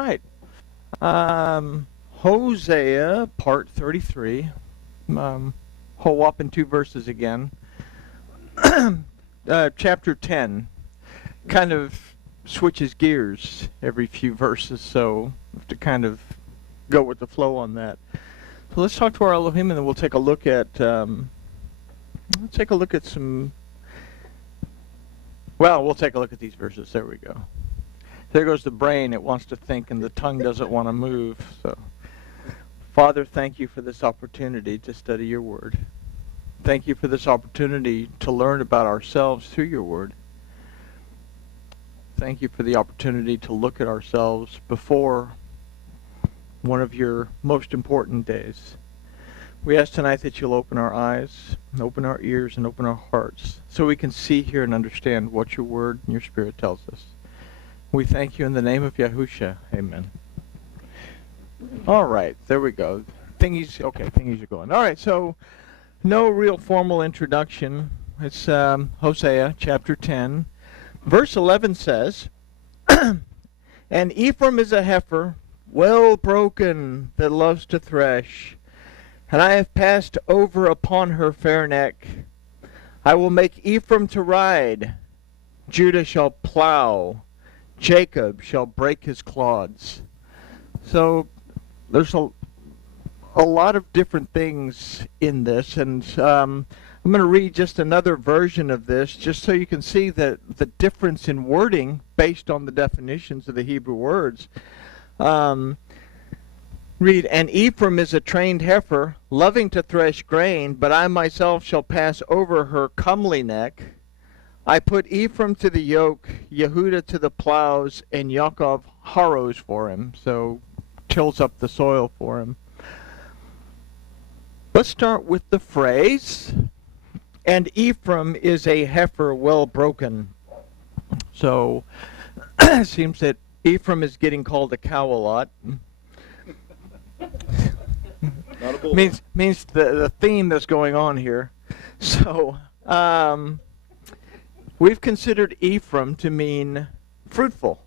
right. Hosea, part 33. Whole whopping 2 verses again. Chapter 10 kind of switches gears every few verses, so we have to kind of go with the flow on that. So let's talk to our Elohim, and then we'll take a look at some. Well, we'll take a look at these verses. There we go. There goes the brain. It wants to think, and the tongue doesn't want to move. So, Father, thank you for this opportunity to study your word. Thank you for this opportunity to learn about ourselves through your word. Thank you for the opportunity to look at ourselves before one of your most important days. We ask tonight that you'll open our eyes, open our ears, and open our hearts so we can see, hear, and understand what your word and your spirit tells us. We thank you in the name of Yahushua. Amen. All right, there we go. Thingies are going. All right, so no real formal introduction. It's Hosea chapter 10. Verse 11 says, And Ephraim is a heifer, well broken, that loves to thresh. And I have passed over upon her fair neck. I will make Ephraim to ride. Judah shall plow. Jacob shall break his clods. So there's a lot of different things in this, and I'm going to read just another version of this just so you can see the difference in wording based on the definitions of the Hebrew words. Read, And Ephraim is a trained heifer, loving to thresh grain, but I myself shall pass over her comely neck. I put Ephraim to the yoke, Yehudah to the plows, and Yaakov harrows for him, so tills up the soil for him. Let's start with the phrase, and Ephraim is a heifer well broken. So it seems that Ephraim is getting called a cow a lot. means the theme that's going on here. So we've considered Ephraim to mean fruitful.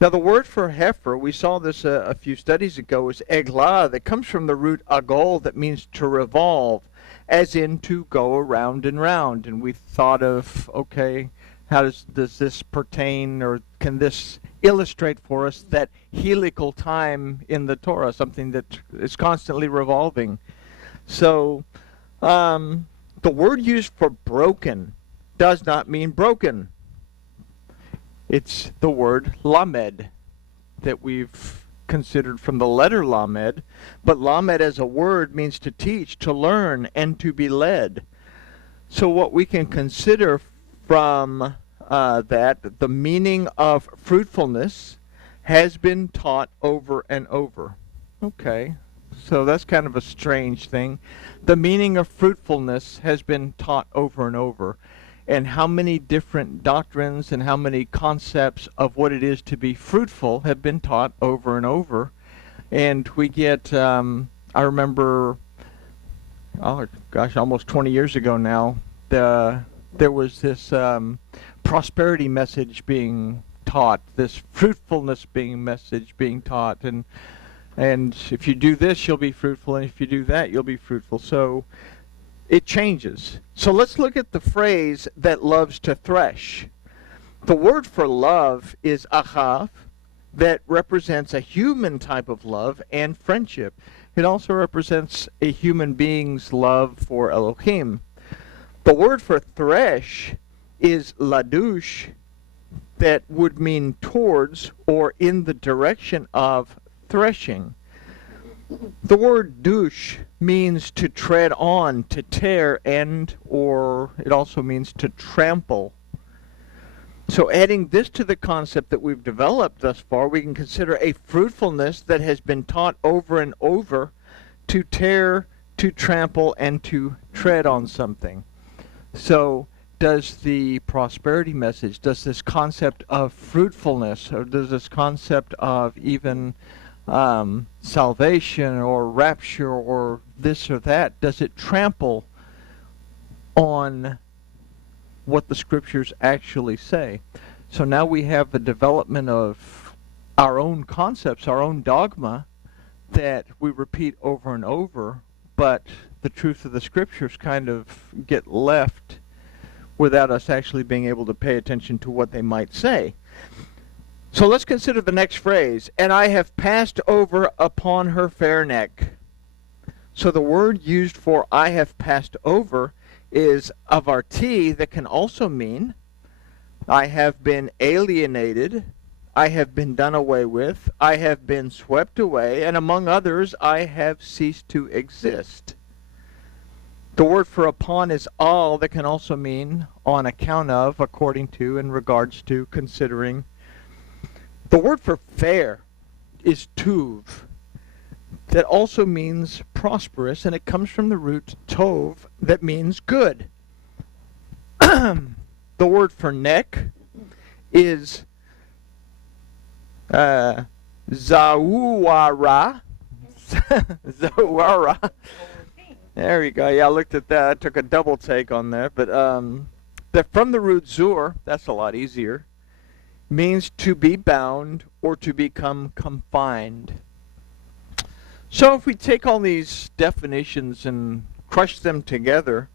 Now the word for heifer, we saw this a few studies ago, is eglah, that comes from the root agol, that means to revolve, as in to go around and round. And we thought of, okay, how does this pertain, or can this illustrate for us that helical time in the Torah, something that is constantly revolving? So the word used for broken does not mean broken. It's the word lamed that we've considered from the letter lamed, but lamed as a word means to teach, to learn, and to be led. So what we can consider from that, the meaning of fruitfulness has been taught over and over. Okay, so that's kind of a strange thing. The meaning of fruitfulness has been taught over and over. And how many different doctrines and how many concepts of what it is to be fruitful have been taught over and over. And we get, I remember, oh gosh, almost 20 years ago now, there was this prosperity message being taught, this fruitfulness message being taught. And if you do this, you'll be fruitful, and if you do that, you'll be fruitful. So it changes. So let's look at the phrase that loves to thresh. The word for love is ahav, that represents a human type of love and friendship. It also represents a human being's love for Elohim. The word for thresh is ladush, that would mean towards or in the direction of threshing. The word douche means to tread on, to tear, or it also means to trample. So adding this to the concept that we've developed thus far, we can consider a fruitfulness that has been taught over and over, to tear, to trample, and to tread on something. So does the prosperity message, does this concept of fruitfulness, or does this concept of even salvation or rapture or this or that, does it trample on what the scriptures actually say? So now we have the development of our own concepts, our own dogma that we repeat over and over, but the truth of the scriptures kind of get left without us actually being able to pay attention to what they might say. So let's consider the next phrase, and I have passed over upon her fair neck. So the word used for I have passed over is avarti, that can also mean I have been alienated, I have been done away with, I have been swept away, and among others, I have ceased to exist. The word for upon is al, that can also mean on account of, according to, in regards to, considering. The word for fair is tuv, that also means prosperous, and it comes from the root tov, that means good. The word for neck is zawara. Zawara. There we go. Yeah, I looked at that. I took a double take on that. But from the root zur, that's a lot easier, means to be bound or to become confined. So if we take all these definitions and crush them together,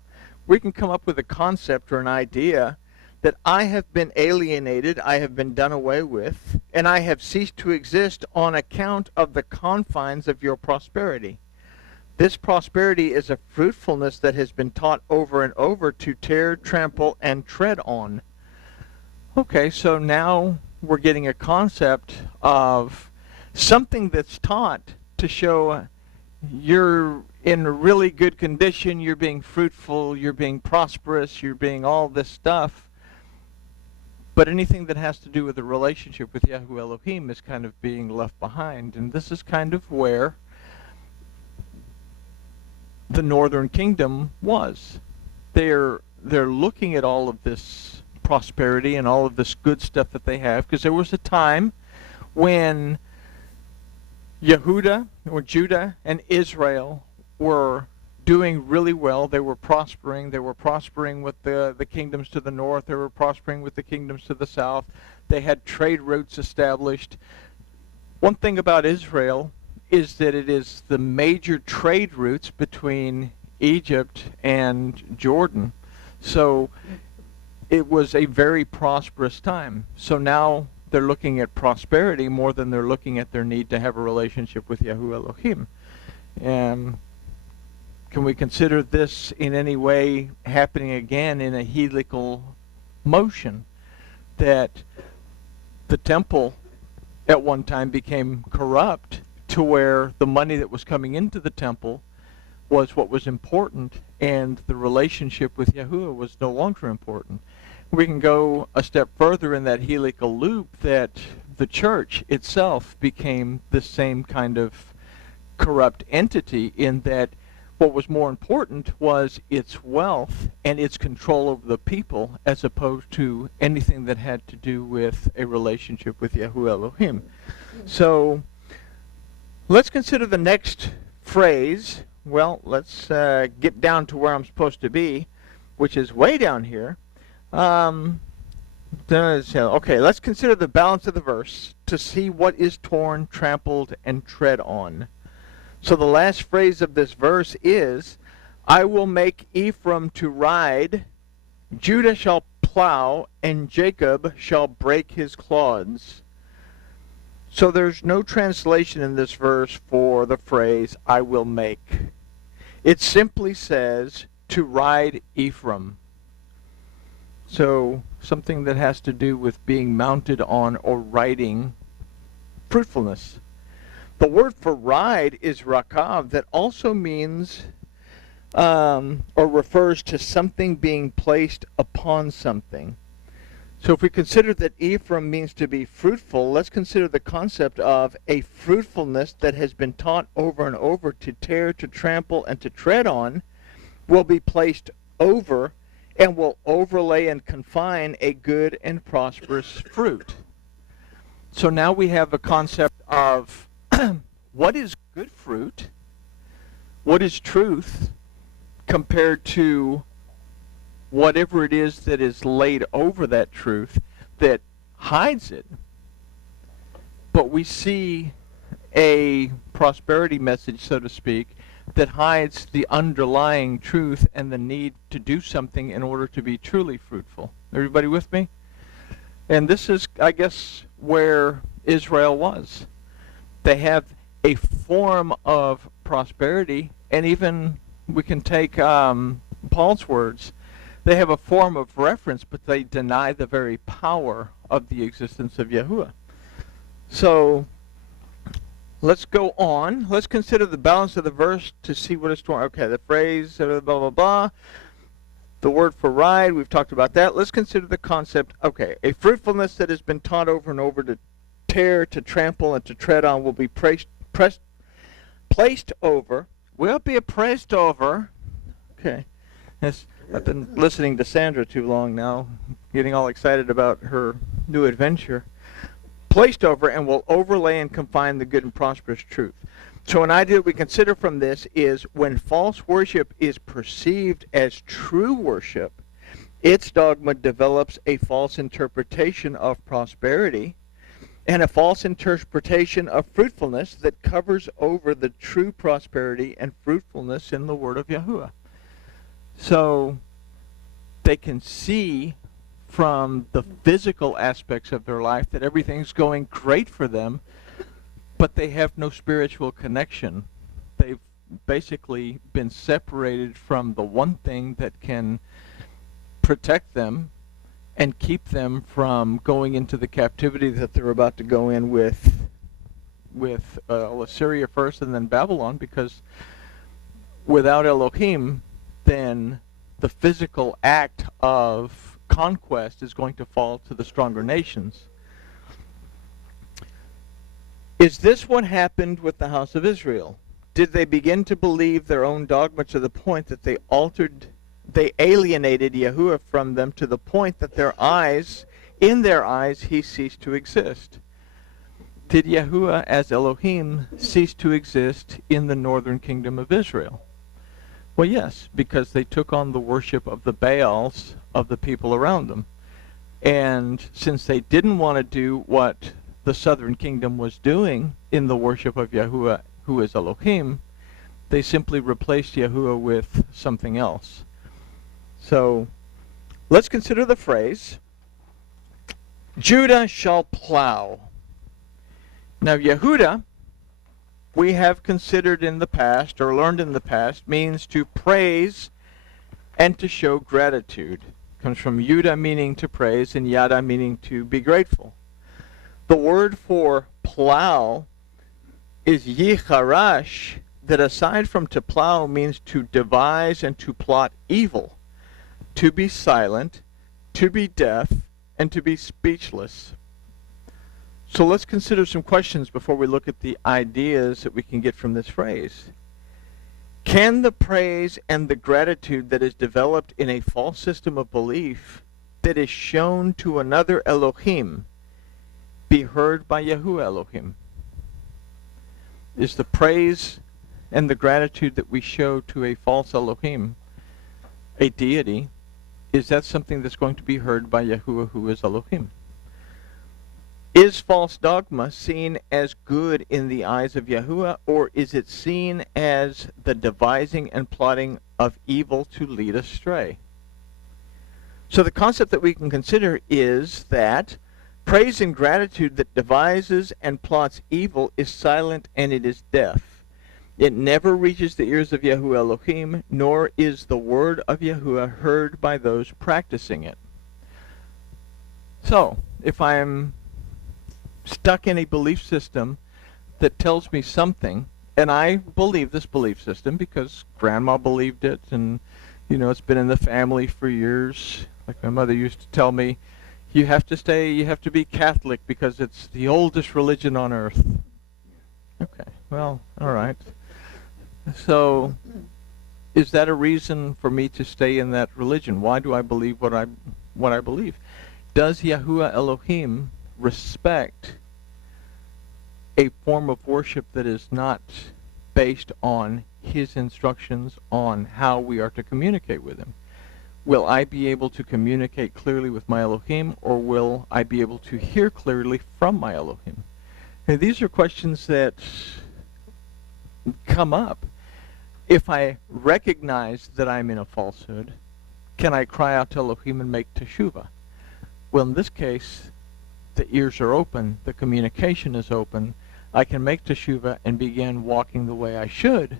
we can come up with a concept or an idea that I have been alienated, I have been done away with, and I have ceased to exist on account of the confines of your prosperity. This prosperity is a fruitfulness that has been taught over and over to tear, trample, and tread on. Okay, so now we're getting a concept of something that's taught to show you're in really good condition, you're being fruitful, you're being prosperous, you're being all this stuff. But anything that has to do with the relationship with Seh HaElohim is kind of being left behind. And this is kind of where the northern kingdom was. They're looking at all of this prosperity and all of this good stuff that they have, because there was a time when Yehuda, or Judah, and Israel were doing really well. They were prospering. They were prospering with the kingdoms to the north. They were prospering with the kingdoms to the south. They had trade routes established. One thing about Israel is that it is the major trade routes between Egypt and Jordan. So it was a very prosperous time. So now they're looking at prosperity more than they're looking at their need to have a relationship with Seh HaElohim. And can we consider this in any way happening again in a helical motion? That the temple at one time became corrupt to where the money that was coming into the temple was what was important, and the relationship with Yahuwah was no longer important. We can go a step further in that helical loop that the church itself became the same kind of corrupt entity, in that what was more important was its wealth and its control over the people, as opposed to anything that had to do with a relationship with Seh HaElohim. So let's consider the next phrase. Well, let's get down to where I'm supposed to be, which is way down here. Okay, let's consider the balance of the verse to see what is torn, trampled, and tread on. So the last phrase of this verse is, I will make Ephraim to ride, Judah shall plow, and Jacob shall break his clods. So there's no translation in this verse for the phrase, I will make. It simply says, to ride Ephraim. So something that has to do with being mounted on or riding fruitfulness. The word for ride is rakav, that also means or refers to something being placed upon something. So if we consider that Ephraim means to be fruitful, let's consider the concept of a fruitfulness that has been taught over and over to tear, to trample, and to tread on, will be placed over and will overlay and confine a good and prosperous fruit. So now we have a concept of what is good fruit, what is truth, compared to whatever it is that is laid over that truth that hides it. but we see a prosperity message, so to speak, that hides the underlying truth and the need to do something in order to be truly fruitful. Everybody with me? And this is, I guess, where Israel was. They have a form of prosperity, and even we can take Paul's words. They have a form of reference, but they deny the very power of the existence of Yahuwah. So let's go on. Let's consider the balance of the verse to see what it's doing. Okay, the phrase, blah, blah, blah. The word for ride, we've talked about that. Let's consider the concept. Okay, a fruitfulness that has been taught over and over to tear, to trample, and to tread on will be placed over. Will be appraised over. Okay. Yes, I've been listening to Sandra too long now, getting all excited about her new adventure. Placed over and will overlay and confine the good and prosperous truth. So an idea we consider from this is when false worship is perceived as true worship, its dogma develops a false interpretation of prosperity and a false interpretation of fruitfulness that covers over the true prosperity and fruitfulness in the word of Yahuwah. So they can see from the physical aspects of their life that everything's going great for them, but they have no spiritual connection. They've basically been separated from the one thing that can protect them and keep them from going into the captivity that they're about to go in with Assyria first and then Babylon, because without Elohim, then the physical act of conquest is going to fall to the stronger nations. Is this what happened with the house of Israel? Did they begin to believe their own dogma to the point that they alienated Yahuwah from them to the point that in their eyes, he ceased to exist? Did Yahuwah as Elohim cease to exist in the northern kingdom of Israel? Well, yes, because they took on the worship of the Baals of the people around them. And since they didn't want to do what the southern kingdom was doing in the worship of Yahuwah, who is Elohim, they simply replaced Yahuwah with something else. So let's consider the phrase, Judah shall plow. Now, Yehudah, we have considered in the past, or learned in the past, means to praise and to show gratitude. It comes from Yudah, meaning to praise, and Yada, meaning to be grateful. The word for plow is yicharash, that aside from to plow means to devise and to plot evil, to be silent, to be deaf, and to be speechless. So let's consider some questions before we look at the ideas that we can get from this phrase. Can the praise and the gratitude that is developed in a false system of belief that is shown to another Elohim be heard by Yahuwah Elohim? Is the praise and the gratitude that we show to a false Elohim, a deity, is that something that's going to be heard by Yahuwah, who is Elohim? Is false dogma seen as good in the eyes of Yahuwah, or is it seen as the devising and plotting of evil to lead astray? So the concept that we can consider is that praise and gratitude that devises and plots evil is silent and it is deaf. It never reaches the ears of Yahuwah Elohim, nor is the word of Yahuwah heard by those practicing it. So, if I'm stuck in a belief system that tells me something, and I believe this belief system because grandma believed it, and it's been in the family for years. Like my mother used to tell me, you have to be Catholic because it's the oldest religion on earth. Okay, well, all right. So is that a reason for me to stay in that religion? Why do I believe what I believe? Does Yahuwah Elohim respect a form of worship that is not based on his instructions on how we are to communicate with him? Will I be able to communicate clearly with my Elohim, or will I be able to hear clearly from my Elohim? I mean, these are questions that come up. If I recognize that I'm in a falsehood, can I cry out to Elohim and make teshuvah? Well, in this case, the ears are open, the communication is open. I can make teshuvah and begin walking the way I should.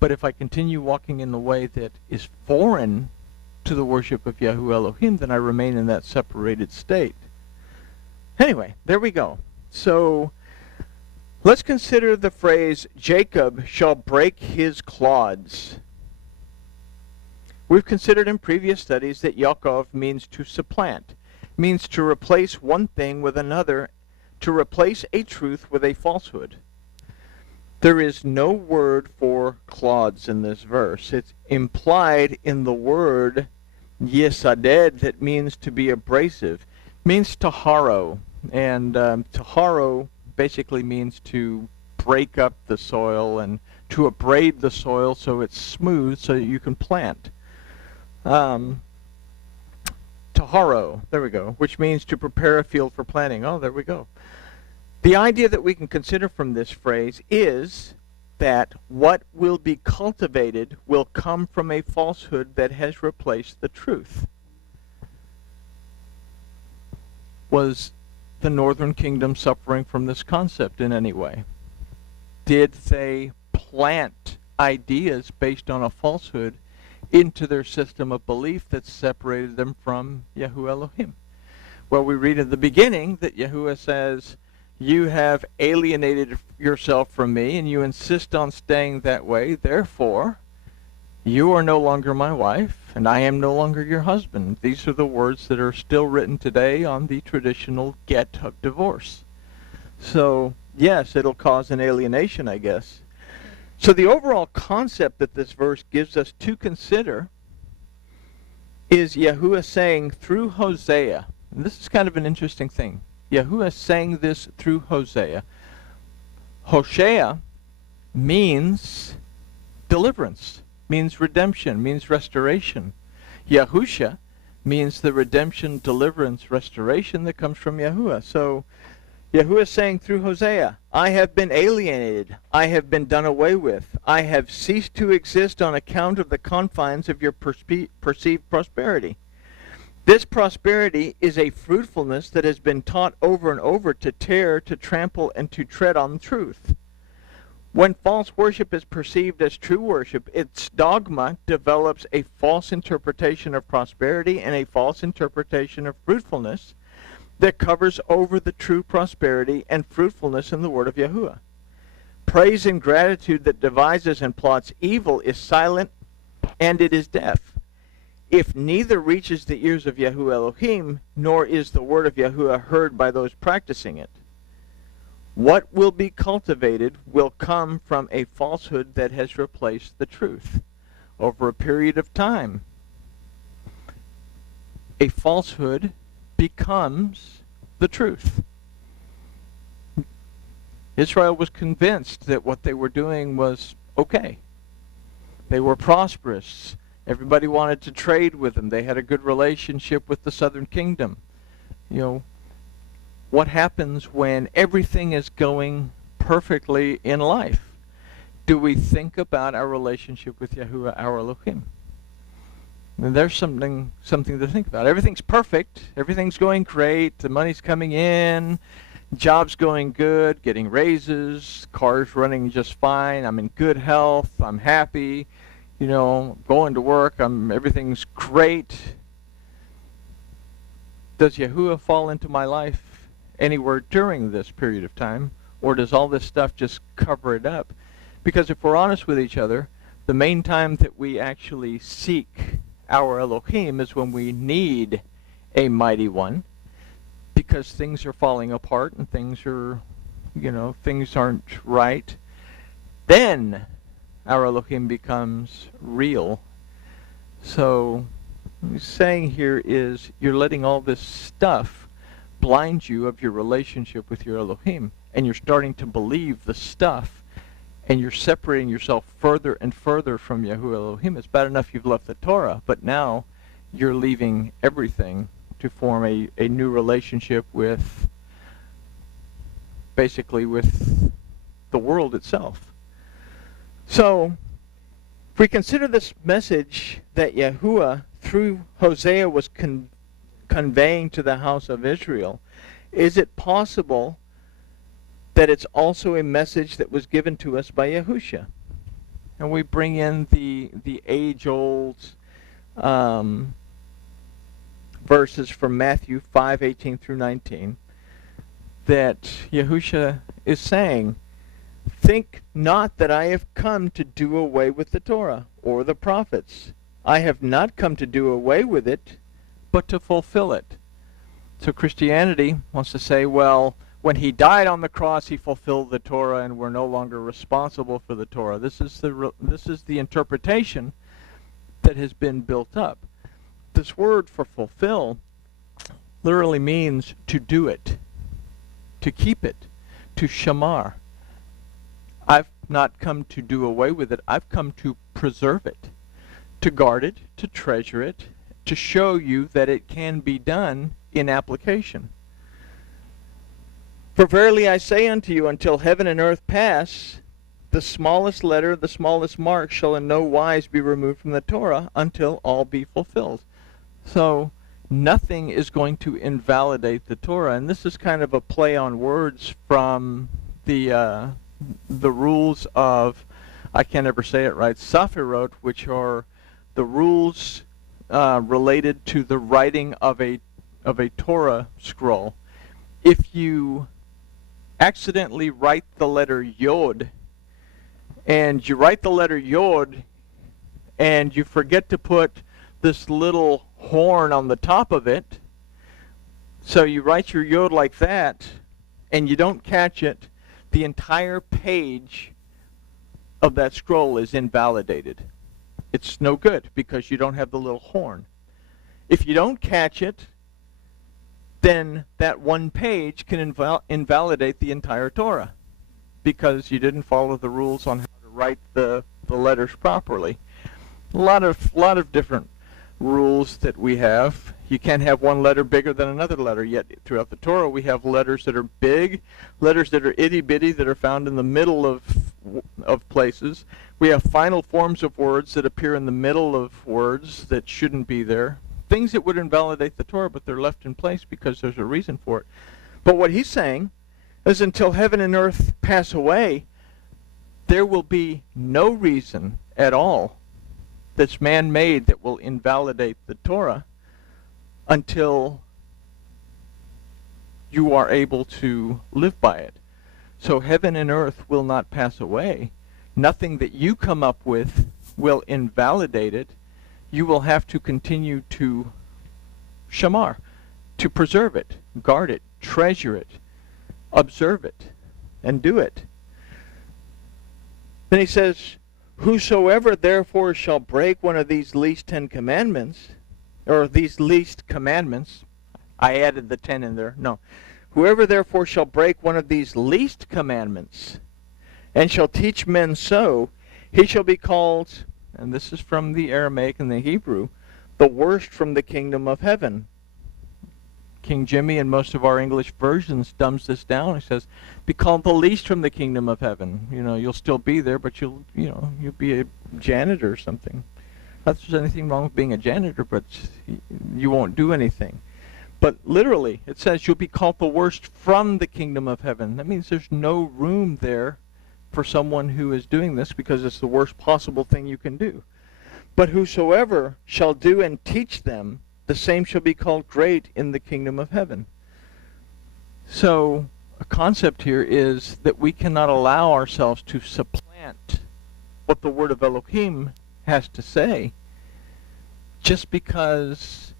But if I continue walking in the way that is foreign to the worship of Yahuwah Elohim, then I remain in that separated state. Anyway, there we go. So let's consider the phrase, Jacob shall break his clods. We've considered in previous studies that Yaakov means to supplant, means to replace one thing with another, to replace a truth with a falsehood. There is no word for clods in this verse. It's implied in the word yisaded that means to be abrasive, means to harrow. And to harrow basically means to break up the soil and to abrade the soil so it's smooth so that you can plant. To harrow, there we go, which means to prepare a field for planting. Oh, there we go. The idea that we can consider from this phrase is that what will be cultivated will come from a falsehood that has replaced the truth. Was the northern kingdom suffering from this concept in any way? Did they plant ideas based on a falsehood into their system of belief that separated them from Yahuwah Elohim? Well, we read in the beginning that Yahuwah says, you have alienated yourself from me, and you insist on staying that way. Therefore, you are no longer my wife, and I am no longer your husband. These are the words that are still written today on the traditional get of divorce. So, yes, it'll cause an alienation, I guess. So the overall concept that this verse gives us to consider is Yahuwah saying through Hosea, and this is kind of an interesting thing. Yahuwah saying this through Hosea. Hoshea means deliverance, means redemption, means restoration. Yahusha means the redemption, deliverance, restoration that comes from Yahuwah. So Yahuwah is saying through Hosea, I have been alienated, I have been done away with, I have ceased to exist on account of the confines of your perceived prosperity. This prosperity is a fruitfulness that has been taught over and over to tear, to trample, and to tread on truth. When false worship is perceived as true worship, its dogma develops a false interpretation of prosperity and a false interpretation of fruitfulness that covers over the true prosperity and fruitfulness in the word of Yahuwah. Praise and gratitude that devises and plots evil is silent, and it is deaf. If neither reaches the ears of Yahuwah Elohim, nor is the word of Yahuwah heard by those practicing it, what will be cultivated will come from a falsehood that has replaced the truth. Over a period of time, a falsehood becomes the truth. Israel was convinced that what they were doing was okay. They were prosperous. Everybody wanted to trade with them. They had a good relationship with the southern kingdom. You know, what happens when everything is going perfectly in life? Do we think about our relationship with Yahuwah, our Elohim? And there's something to think about. Everything's perfect. Everything's going great. The money's coming in. Job's going good. Getting raises. Car's running just fine. I'm in good health. I'm happy. You know, going to work. Everything's great. Does Yahuwah fall into my life anywhere during this period of time? Or does all this stuff just cover it up? Because if we're honest with each other, the main time that we actually seek our Elohim is when we need a mighty one, because things are falling apart and things are, things aren't right. Then our Elohim becomes real. So what he's saying here is you're letting all this stuff blind you of your relationship with your Elohim, and you're starting to believe the stuff, and you're separating yourself further and further from Yahuwah Elohim. It's bad enough you've left the Torah, but now you're leaving everything to form a new relationship with basically with the world itself. So, if we consider this message that Yahuwah, through Hosea, was conveying to the house of Israel, is it possible that it's also a message that was given to us by Yahushua? And we bring in the age-old verses from Matthew 5:18 through 19, that Yahushua is saying, "Think not that I have come to do away with the Torah or the prophets. I have not come to do away with it, but to fulfill it." So Christianity wants to say, well, when he died on the cross, he fulfilled the Torah, and we're no longer responsible for the Torah. This is the interpretation that has been built up. This word for fulfill literally means to do it, to keep it, to shamar. I've not come to do away with it. I've come to preserve it, to guard it, to treasure it, to show you that it can be done in application. "For verily I say unto you, until heaven and earth pass, the smallest letter, the smallest mark shall in no wise be removed from the Torah until all be fulfilled." So nothing is going to invalidate the Torah. And this is kind of a play on words from the rules of, I can't ever say it right, Safirot, which are the rules related to the writing of a Torah scroll. If you accidentally write the letter Yod, and you write the letter Yod, and you forget to put this little horn on the top of it, so you write your Yod like that, and you don't catch it, the entire page of that scroll is invalidated. It's no good because you don't have the little horn. If you don't catch it, then that one page can invalidate the entire Torah because you didn't follow the rules on how to write the letters properly. A lot of different rules that we have. You can't have one letter bigger than another letter, yet throughout the Torah we have letters that are big, letters that are itty-bitty that are found in the middle of places. We have final forms of words that appear in the middle of words that shouldn't be there. Things that would invalidate the Torah, but they're left in place because there's a reason for it. But what he's saying is until heaven and earth pass away, there will be no reason at all that's man-made that will invalidate the Torah until you are able to live by it. So heaven and earth will not pass away. Nothing that you come up with will invalidate it. You will have to continue to shamar, to preserve it, guard it, treasure it, observe it, and do it. Then he says, "Whosoever therefore shall break one of these least 10 commandments," or these least commandments, I added the 10 in there, no. "Whoever therefore shall break one of these least commandments, and shall teach men so, he shall be called," and this is from the Aramaic and the Hebrew, "the worst from the kingdom of heaven." King Jimmy and most of our English versions dumbs this down. He says, "Be called the least from the kingdom of heaven." You know, you'll still be there, but you'll be a janitor or something. Not that there's anything wrong with being a janitor, but you won't do anything. But literally, it says you'll be called the worst from the kingdom of heaven. That means there's no room there for someone who is doing this because it's the worst possible thing you can do. "But whosoever shall do and teach them, the same shall be called great in the kingdom of heaven." So a concept here is that we cannot allow ourselves to supplant what the word of Elohim has to say just because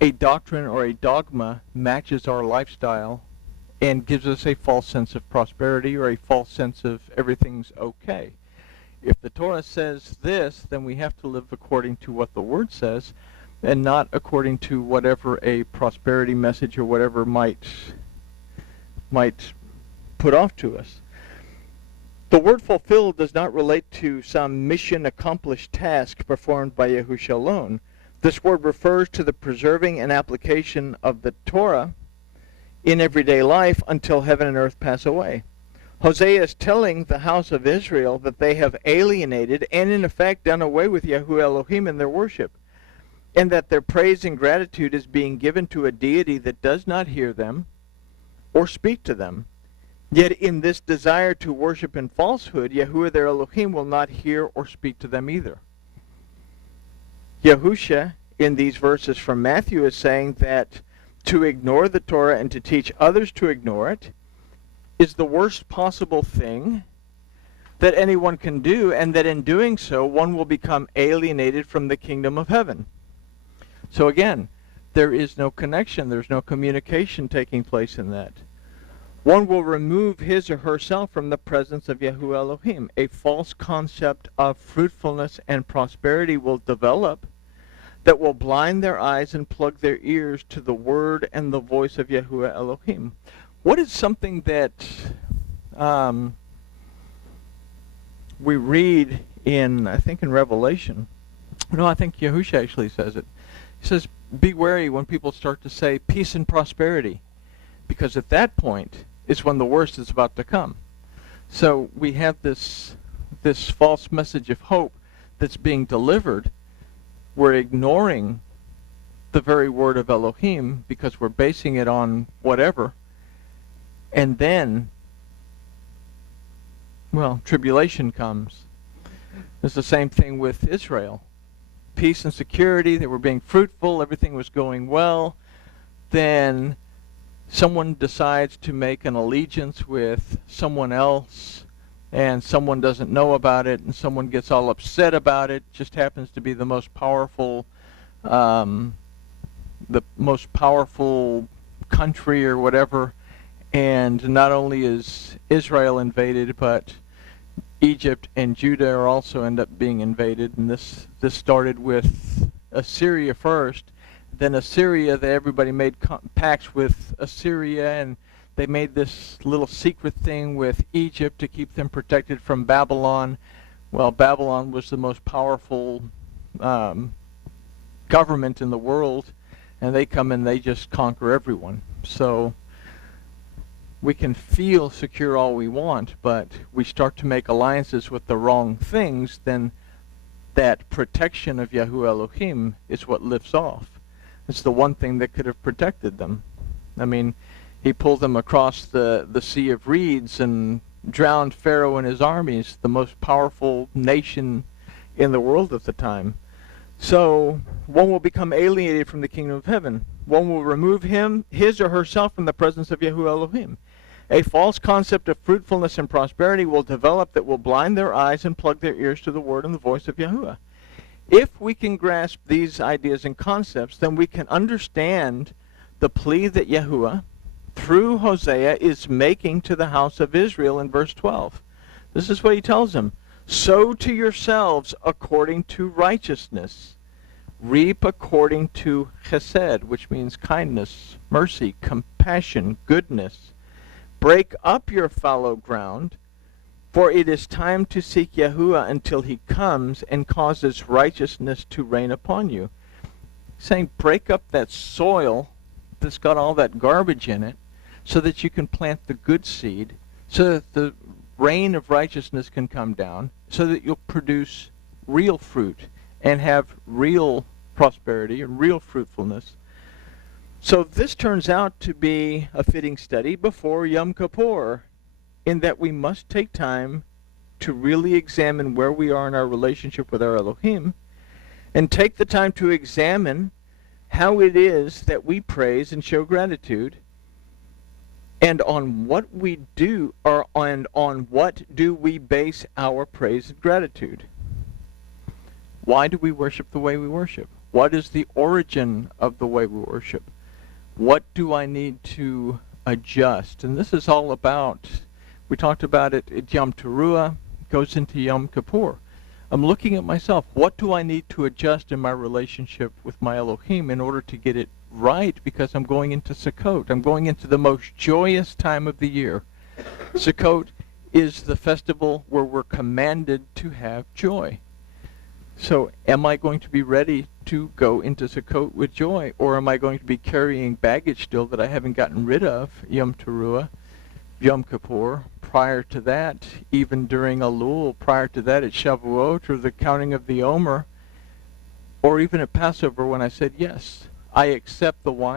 a doctrine or a dogma matches our lifestyle and gives us a false sense of prosperity or a false sense of everything's okay. If the Torah says this, then we have to live according to what the word says and not according to whatever a prosperity message or whatever might put off to us. The word fulfilled does not relate to some mission accomplished task performed by Yahushua alone. This word refers to the preserving and application of the Torah in everyday life until heaven and earth pass away. Hosea is telling the house of Israel that they have alienated and in effect done away with Yahuwah Elohim in their worship, and that their praise and gratitude is being given to a deity that does not hear them or speak to them. Yet in this desire to worship in falsehood, Yahuwah their Elohim will not hear or speak to them either. Hoshea, in these verses from Matthew, is saying that to ignore the Torah and to teach others to ignore it is the worst possible thing that anyone can do, and that in doing so, one will become alienated from the kingdom of heaven. So again, there is no connection, there's no communication taking place in that. One will remove his or herself from the presence of Yahuwah Elohim. A false concept of fruitfulness and prosperity will develop that will blind their eyes and plug their ears to the word and the voice of Yahuwah Elohim. What is something that we read in, I think in Revelation? No, I think Yahushua actually says it. He says, be wary when people start to say peace and prosperity, because at that point is when the worst is about to come. So we have this false message of hope that's being delivered. We're ignoring the very word of Elohim because we're basing it on whatever. And then, well, tribulation comes. It's the same thing with Israel. Peace and security, they were being fruitful, everything was going well. Then someone decides to make an allegiance with someone else, and someone doesn't know about it, and someone gets all upset about it. Just happens to be the most powerful country or whatever. And not only is Israel invaded, but Egypt and Judah are also end up being invaded. And this started with Assyria first. Then Assyria, everybody made pacts with Assyria, and they made this little secret thing with Egypt to keep them protected from Babylon. Well, Babylon was the most powerful government in the world, and they come and they just conquer everyone. So we can feel secure all we want, but we start to make alliances with the wrong things, then that protection of Yahuwah Elohim is what lifts off. It's the one thing that could have protected them. I mean, he pulled them across the Sea of Reeds and drowned Pharaoh and his armies, the most powerful nation in the world at the time. So one will become alienated from the kingdom of heaven. One will remove his or herself from the presence of Yahuwah Elohim. A false concept of fruitfulness and prosperity will develop that will blind their eyes and plug their ears to the word and the voice of Yahuwah. If we can grasp these ideas and concepts, then we can understand the plea that Yahuwah, through Hosea, is making to the house of Israel in verse 12. This is what he tells them. Sow to yourselves according to righteousness. Reap according to chesed, which means kindness, mercy, compassion, goodness. Break up your fallow ground, for it is time to seek Yahuwah until he comes and causes righteousness to reign upon you. Saying break up that soil that's got all that garbage in it so that you can plant the good seed, so that the rain of righteousness can come down, so that you'll produce real fruit and have real prosperity and real fruitfulness. So this turns out to be a fitting study before Yom Kippur, in that we must take time to really examine where we are in our relationship with our Elohim, and take the time to examine how it is that we praise and show gratitude, and on what we do, and on what do we base our praise and gratitude. Why do we worship the way we worship? What is the origin of the way we worship? What do I need to adjust? And this is all about, we talked about it at Yom Teruah, goes into Yom Kippur. I'm looking at myself. What do I need to adjust in my relationship with my Elohim in order to get it right? Because I'm going into Sukkot. I'm going into the most joyous time of the year. Sukkot is the festival where we're commanded to have joy. So am I going to be ready to go into Sukkot with joy? Or am I going to be carrying baggage still that I haven't gotten rid of, Yom Teruah, Yom Kippur, prior to that, even during Elul, prior to that at Shavuot, or the counting of the Omer, or even at Passover when I said, yes, I accept the wine